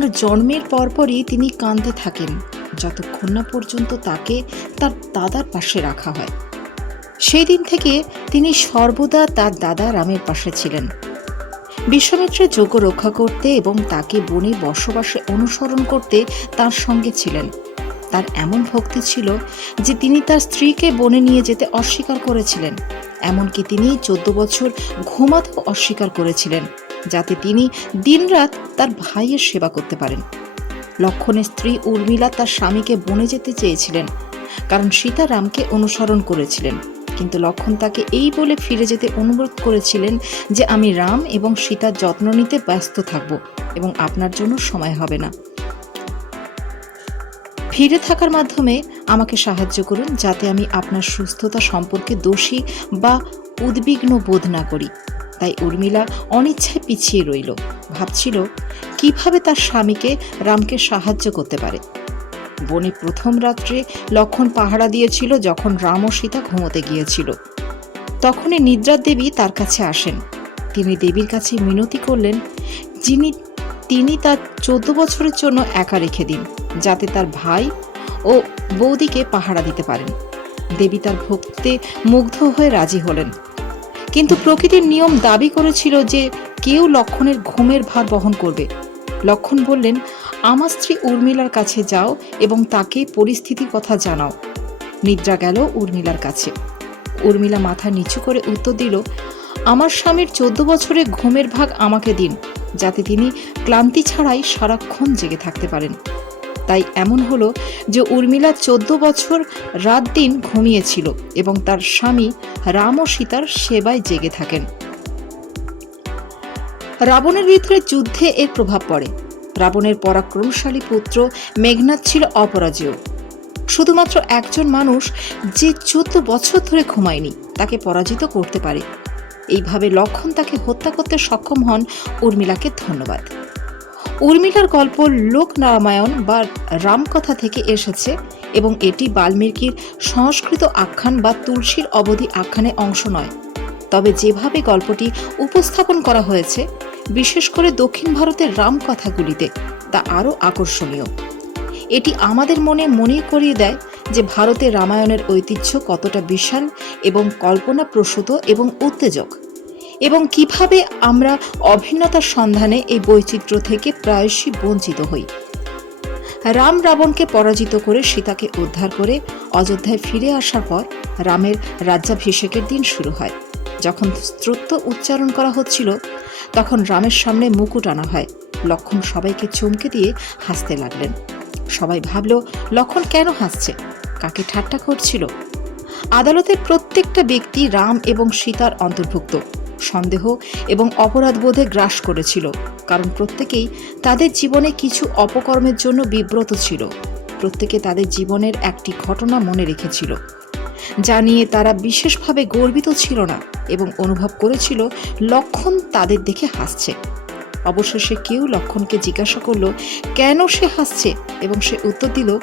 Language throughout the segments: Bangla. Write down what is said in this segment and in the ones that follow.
তার জন্মের পরপরই তিনি কাঁদতে থাকেন, যতক্ষণ না পর্যন্ত তাকে তার দাদার পাশে রাখা হয়। সেই দিন থেকে তিনি সর্বদা তার দাদা রামের পাশে ছিলেন। বিশ্বমিত্রের যোগ্য রক্ষা করতে এবং তাকে বনে বসবাসে অনুসরণ করতে তার সঙ্গে ছিলেন। তার এমন ভক্তি ছিল যে তিনি তার স্ত্রীকে বনে নিয়ে যেতে অস্বীকার করেছিলেন, এমনকি তিনি চোদ্দ বছর ঘুমাতেও অস্বীকার করেছিলেন। যাতে তিনি দিনরাত তার ভাইয়ের সেবা করতে পারেন। লক্ষণের স্ত্রী উর্মিলা তার স্বামীকে বনে যেতে চেয়েছিলেন, কারণ সীতারামকে অনুসরণ করেছিলেন। কিন্তু লক্ষণ তাকে এই বলে ফিরে যেতে অনুরোধ করেছিলেন যে আমি রাম এবং সীতার যত্ন নিতে ব্যস্ত থাকব এবং আপনার জন্য সময় হবে না। ফিরে থাকার মাধ্যমে আমাকে সাহায্য করুন যাতে আমি আপনার সুস্থতা সম্পর্কে দোষী বা উদ্বিগ্ন বোধ না করি। তাই উর্মিলা অনিচ্ছায় পিছিয়ে রইল। ভাবছিল, কীভাবে তার স্বামীকে রামকে সাহায্য করতে পারে? বনে প্রথম রাত্রে লক্ষণ পাহারা দিয়েছিল যখন রাম ও সীতা ঘুমোতে গিয়েছিল। তখনই নিদ্রার দেবী তার কাছে আসেন। তিনি দেবীর কাছে মিনতি করলেন, যিনি, তিনি তার চোদ্দ বছরের জন্য একা রেখে দিন, যাতে তার ভাই ও বৌদিকে পাহারা দিতে পারেন। দেবী তার ভক্তিতে মুগ্ধ হয়ে রাজি হলেন। কিন্তু প্রকৃতির নিয়ম দাবি করেছিল যে কেউ লক্ষণের ঘুমের ভার বহন করবে। লক্ষণ বললেন, আমার স্ত্রী উর্মিলার কাছে যাও এবং তাকে পরিস্থিতির কথা জানাও। নিদ্রা গেল উর্মিলার কাছে। উর্মিলা মাথা নিচু করে উত্তর দিল, আমার স্বামীর চোদ্দ বছরের ঘুমের ভাগ আমাকে দিন, যাতে তিনি ক্লান্তি ছাড়াই সারাক্ষণ জেগে থাকতে পারেন। তাই এমন হলো যে উর্মিলা চোদ্দ বছর রাত দিন ঘুমিয়েছিল এবং তার স্বামী রাম ও সীতার সেবায় জেগে থাকেন। রাবণের ভিতরে যুদ্ধে এর প্রভাব পড়ে। রাবণের পরাক্রমশালী পুত্র মেঘনাথ ছিল অপরাজেয়। শুধুমাত্র একজন মানুষ যে চোদ্দ বছর ধরে ঘুমায়নি, তাকে পরাজিত করতে পারে। এইভাবে লক্ষণ তাকে হত্যা করতে সক্ষম হন উর্মিলাকে ধন্যবাদ। উর্মিলার গল্প লোক রামায়ণ বা রামকথা থেকে এসেছে এবং এটি বাল্মীকির সংস্কৃত আখ্যান বা তুলসীর অবধি আখ্যানে অংশ নয়। তবে যেভাবে গল্পটি উপস্থাপন করা হয়েছে, বিশেষ করে দক্ষিণ ভারতের রামকথাগুলিতে, তা আরও আকর্ষণীয়। এটি আমাদের মনে মনে করিয়ে দেয় যে ভারতে রামায়ণের ঐতিহ্য কতটা বিশাল এবং কল্পনাপ্রসূত এবং উত্তেজক। এবং কীভাবে আমরা অভিন্নতার সন্ধানে এই বৈচিত্র্য থেকে প্রায়শই বঞ্চিত হই। রাম রাবণকে পরাজিত করে সীতাকে উদ্ধার করে অযোধ্যায় ফিরে আসার পর রামের রাজ্যাভিষেকের দিন শুরু হয়। যখন স্ত্রোত্ব উচ্চারণ করা হচ্ছিল, তখন রামের সামনে মুকুট আনা হয়। লক্ষণ সবাইকে চমকে দিয়ে হাসতে লাগলেন। সবাই ভাবল, লক্ষণ কেন হাসছে? কাকে ঠাট্টা করছিল? আদালতের প্রত্যেকটা ব্যক্তি রাম এবং সীতার অন্তর্ভুক্ত। সন্দেহ এবং অপরাধবোধে গ্রাস করেছিল, কারণ প্রত্যেকেই তাদের জীবনে কিছু অপকর্মের জন্য বিব্রত ছিল। প্রত্যেকে তাদের জীবনের একটি ঘটনা মনে রেখেছিল, যা নিয়ে তারা বিশেষভাবে গর্বিত ছিল না এবং অনুভব করেছিল লক্ষণ তাদের দেখে হাসছে। অবশেষে কেউ লক্ষণকে জিজ্ঞাসা করল, কেন সে হাসছে? এবং সে উত্তর দিল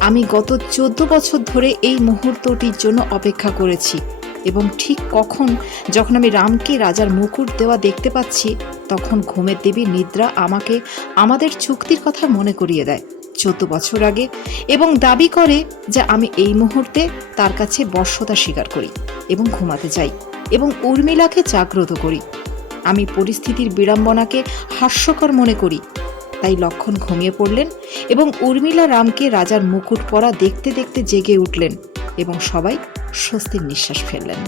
আমি গত চোদ্দ বছর ধরে এই মুহূর্তটির জন্য অপেক্ষা করেছি এবং ঠিক কখন যখন আমি রামকে রাজার মুকুট দেওয়া দেখতে পাচ্ছি, তখন ঘুমের দেবী নিদ্রা আমাকে আমাদের চুক্তির কথা মনে করিয়ে দেয়। চোদ্দ বছর আগে এবং দাবি করে যে আমি এই মুহূর্তে তার কাছে বর্ষতা স্বীকার করি এবং ঘুমাতে যাই এবং উর্মিলাকে জাগ্রত করি। আমি পরিস্থিতির বিড়ম্বনাকে হাস্যকর মনে করি তাই লক্ষণ ঘুমিয়ে পড়লেন এবং উর্মিলা রামকে রাজার মুকুট পরা দেখতে দেখতে জেগে উঠলেন এবং সবাই স্বস্তির নিঃশ্বাস ফেললেন।